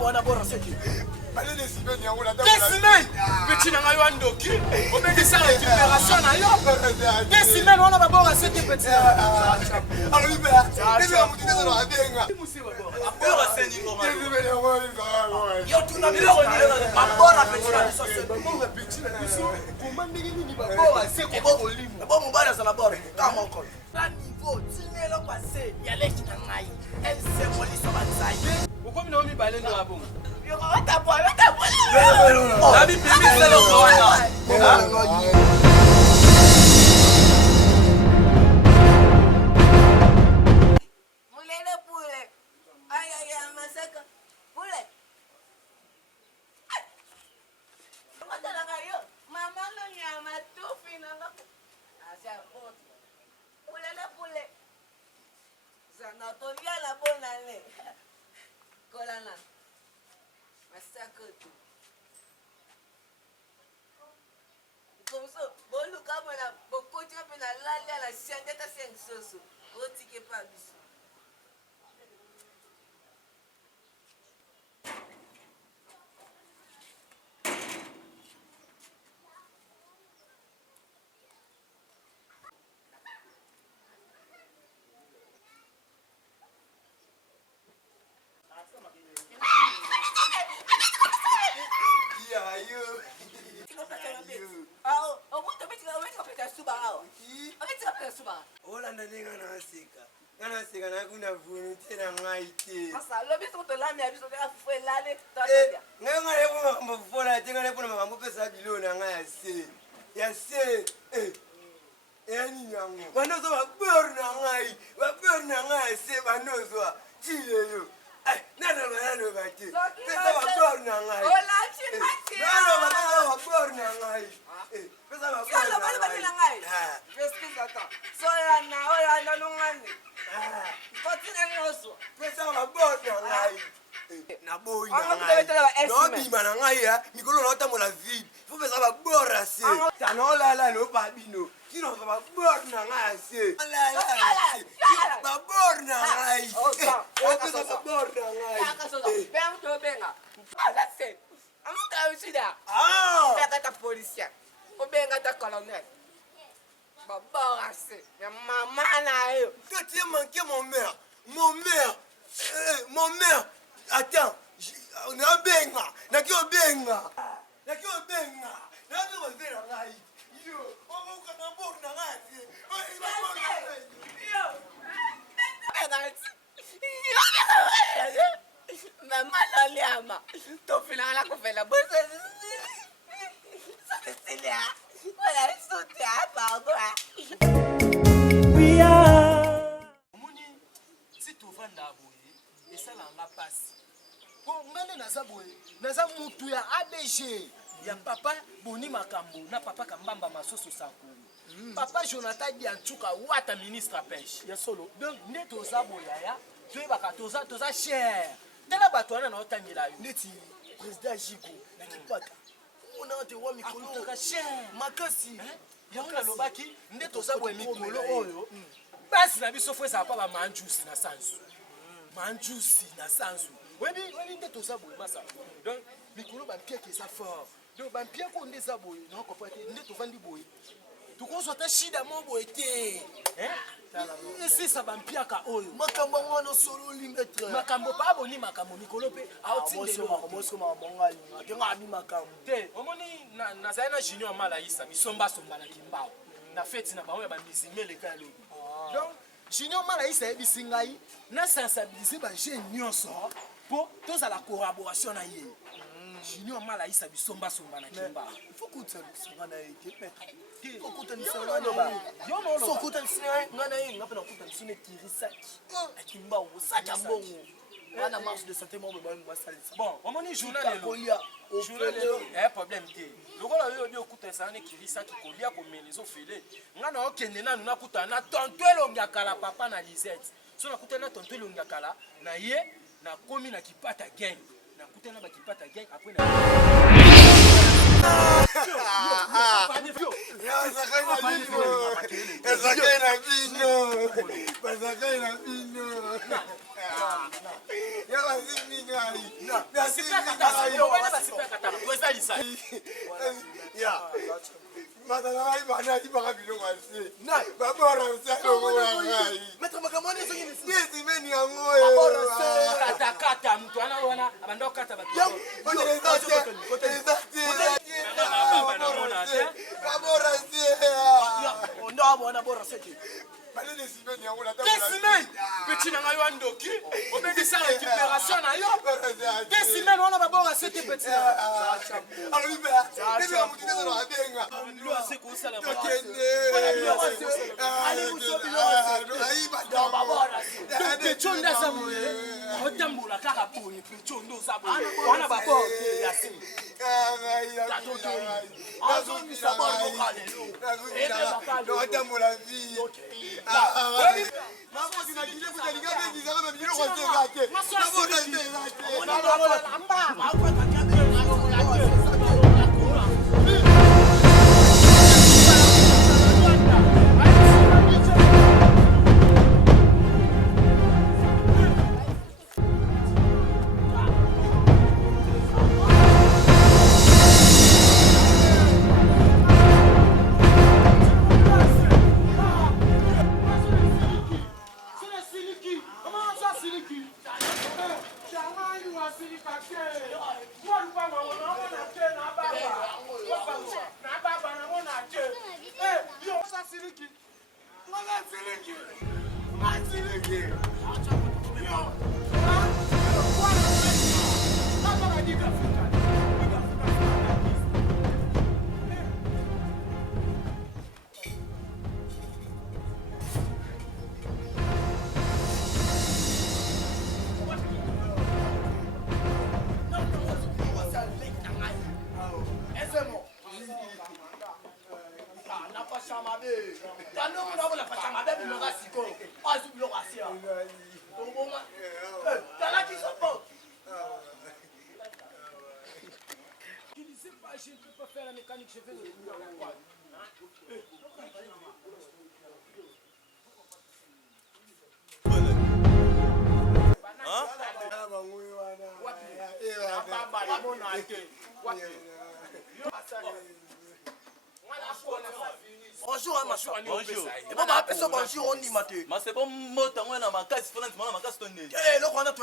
wana bora seki. Allez des semaines yango na Des semaines. Petit na ngayo andoki. Obengi sa récupération na yo. Des semaines wana ba bora seki petit. Alors libère. Libère mutu tena na abenga. Bora seni ngoma. Des semaines yango. Yo tuna biloko ni ba bora petit na biso se. Bora petit na biso. Comment ndenge nini ba bora seki bo olimo. Bo mubara za la bora. Kama encore. La niveau tinelo passé. Ya leki na ngai. Elle symbolise ba nzai. Uko mina omi balendo abongo. Nami pimi selo kawana. Mulele pule. Ay masaka. Pule. Matala kayo. Mama lo nyama tu finanga. Asia pot. Mulele pule. Sana to via la bonane. Kolana. Masaka tu. Comme ça, bon le comme la beaucoup de gens na la sienne de ta sienne soso. O tike pas biso. Olanda ninga na sika. Ngana sika na kuna vunu tena ngaite. Asa lo biso to la mi abiso ka fuelane ta dia. Nganga lebo mbofola tenga lebo na mambo pesa bilona ngaya se. Ya se yani nyango. Banozo baborna ngai. Baborna ngai se banozo. Chileyo. Nana nana bati. Pesa baborna ngai. Ola chi. Nana baborna ngai. Pesa baborna ngai. Oya nongani. Kotina nyoso. Pesa baborna ngai. Na boy na ngai. No bima na ngai ya, mikolo na otamola vide. Faut pesa babora se. Tanola la no babino. Kino baborna ngai se. Baborna ngai. Pesa baborna ngai. Akasoza. Bem to benga. Ala se. Amuka usida. Pega ta polícia. O benga ta colonel. Baba c'est maman na yo. Toi tu as manqué mon mère. Mon mère. Attends. On a benga. Na ki benga. Na ki benga. Na ki benga ngai. Yo, on va ka na bok na ngai. Yo. Mama la liama. To fila la ko fela. Ça c'est là. Voilà, sauter à pardon. We are. Moni, si tu vas ndaboye, et ça la passe. Pour ngane na zaboye, na za mutu ya ABG. Ya papa Boni Makambo, na papa Kambamba Masoso Sako. Papa Jonathan Dianchuka wata ministre à pêche. Ya solo. Donc neto zaboya ya, tu baka toza cher. Tela batwana na otangela yo. Neti président Jigo na kipata. On te wa mikolo ka cher. Makasi. Yango lobaki ndeto zabwe mikolo oyo. Basi na biso fwe za pa ba manjusi na sansu. Manjusi na sansu. Webi ndeto zabwe masa. Donc mikolo ba pied qui ça fort. Donc ba pied ko ndeza boye na ko pate ndeto vandi boye. Tukozo ta shida mombo ete. Esi sa ba mpiaka oyo. Makambo wana solo limetre. Makambo pa Boni Makambo mikolo pe aotindelo. Mosko mabongali. Akenga abi makambo. Te, omoni na zaina junior malaisa bisomba na kimbao. Na fête na ba mizime le kalo. Donc junior malaisa e bisingai na sensibiliser ba jeune nyonso po toza la collaboration na ye. Junior malaisa bisomba na kimbao. Il faut que tu ngana ete maître. Faut que tu ngana faut que tu ngana ye ngapena kuta nsine kirisaki. Akimbao saka mbongo. Wana marche de santé mo ba salisa. Bon, omoni journal problème te. Lokola yo bi okuta sana kirisa ki kolia ko melezo fele. Ngana okende na nuna kuta na tontwelo ngakala papa na Lisette. So na kuta na tontwelo ngakala na ye na komi na kipata gang. Na kuta na ba kipata gang après na Bonjour. Et bon, ma personne bonjour on dit maté. Mais c'est bon mot tango na makasi fona ntima na makasi tonne. Eh lo kwana to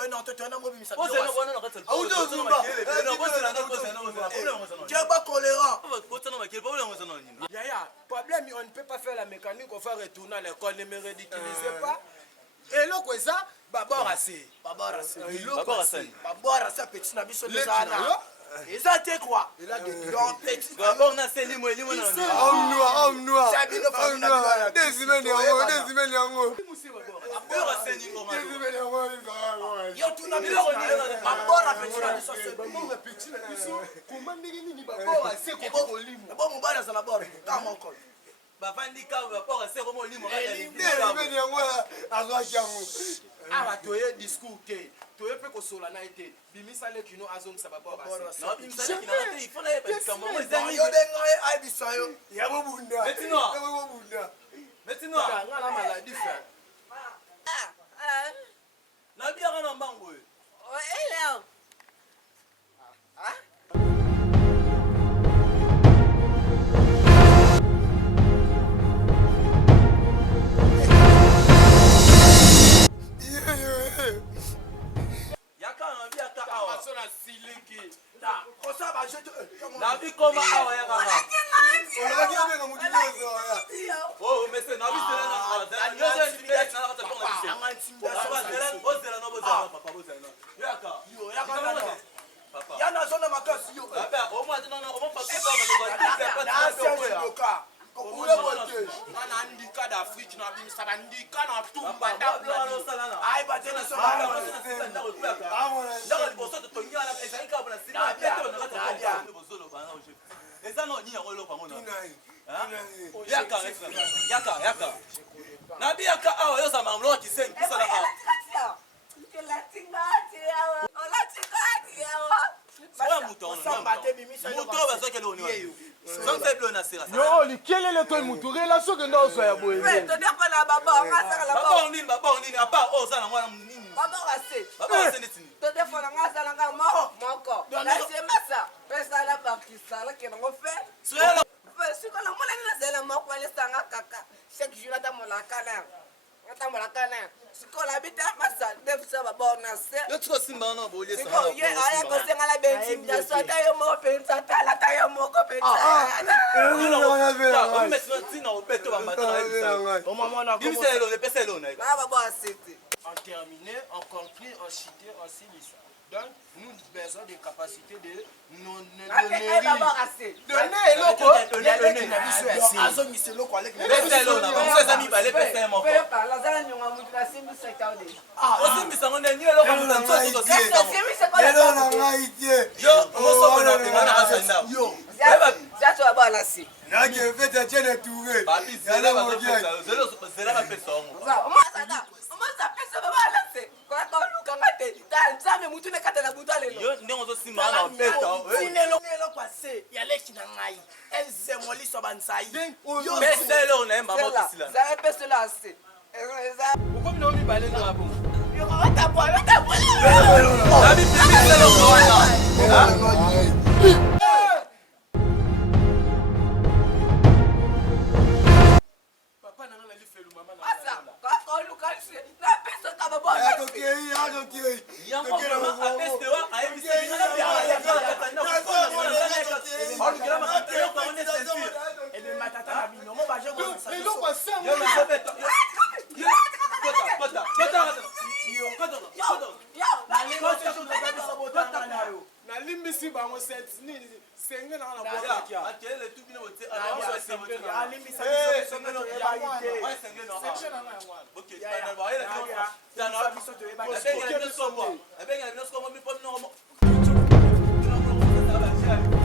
na mo bimisa. Bo se no bona na katsa. Au do zumba. No bo se na ndo bo se na problème ça non. Tu es pas tolérant. Bo se na makile problème ça non. Yaya, problème on ne peut pas faire la mécanique, on va retourner à l'école, ne me ridiculisez pas. Et là quoi ça? Babora c'est. Babora c'est. Babora c'est petit na biso les ana. Et ça t'es quoi? Il a des grands petits. Babora na c'est limo limo na. Homme noir. C'est bien famille. Des semaines yango. Babora c'est ni comment. Des semaines yango. Yo tu na biso babora petit na biso c'est. Comment petit na biso? Comment ndenge babora c'est ko limo. Bon mobala za la bord. Ka mon col. Bafandi ka babora c'est comme limo. Des semaines yango azwaki yango. Awa toye discours ke. Toye pe ko sola na été. Bimisa le kino azongisa babora. Non bimisa le kino na il faut na yeba kamo. Yo benga ai bisayo. Ya bobunda. Maintenant. Nga la maladie fait. Na biara na mbango. Hello. Na vi koma awa ya kaka. Oh, mais c'est na vi c'est na. Yo je suis là na kata pona bise. Bozela no bozela papa bozela no. Yaka. Papa. Yana zona makasi yo. Papa, au moins non on va pas ça na pas. Oule bote. Na ndika d'Afrique na bimisa na ndika na tout banda blanc salana. Ai batela so ba na nda ko kuya ka. Nda ko so to tongia na esa ika bona sina peto na kata ko bozolo ba na oje. Esa no ni yango lo pa mona. Yaka. Na bi yaka awa yo sa mamlo ki sen ki sala ka. Swa muto ono. Muto ba so ke lo ni. Sans faire bleu na sera. Yo, likelele to mutu relation que ndo so ya boye. Mais to dia pas na baba, nga sala baba. Baba on nini à part oh ça na mwana nini. Baba ase. Baba c'est nini. To dia fa na nga sala nga moko. La c'est massa. Pesa la bakisa la ke ngo fe. Sera. Siko la mona ni zela moko le sanga kaka. Chaque jour ata mola kana. Ata mola kana. Siko la bita massa def sa baba na se. Yo tiko simba na boye ça. Siko ye aya ko senga la benti da so ta yo mo pensa ta la ta yo mo ko pensa. On met maintenant au beto ba matin. Au moment on a Dis c'est le pesa le na. Na baba asete. En terminé, en conclu, en cité, en sinistre. Donc, nous avons besoin de capacité de nous Donner baba ase. donner Donner. Azo miselo kwa lek. Pesa le na. Comme ça mi balé pesa mo. Pe pa la zala nyonga mutu na simbi sekta de. Aussi mi sango ne nyelo ko na so so. Simbi sekta. Yelo na ngai tie. Yo, on so na pe na asanda. Yo. Ya to baba la si. Na ke fete tene touré. Papi zela ba pesa. Zela ba pesa mo. Oma sa pesa baba la si. Kwa to luka ngate. Ta nzame mutu ne kata na butu alelo. Yo ndenge zo simba na pesa. Sinelo kwa se ya leki na ngai. Enze moli so bansai. Yo Pesa le na mba mo tisila. Za pesa la si. Eza. Pourquoi nous avons parlé de la bombe? Yo wata bo. Abi pesa le ko wana. Papa n'a pas fait le maman. Asa. Kwa to luka si. Na pesa ka baba la si. Yango mama apeste wa ayebi se ngana bia ya kata na ko na. On kila makata yo ko ne sentir. et de matata na bino mo ba je ko sa. Mais l'eau passe Yo me sebeto. Kota. Yo. Na le ko se so da so botanga na yo. na limbisi bango set nini senge na na Ya, boka kia. akele tu bino wote. Alimbi sa biso so no ya ba ite. Ouais, senge no. Section na ngwana. OK, na ba ile. Ya biso to e ba. Abenga ne so bo. Abenga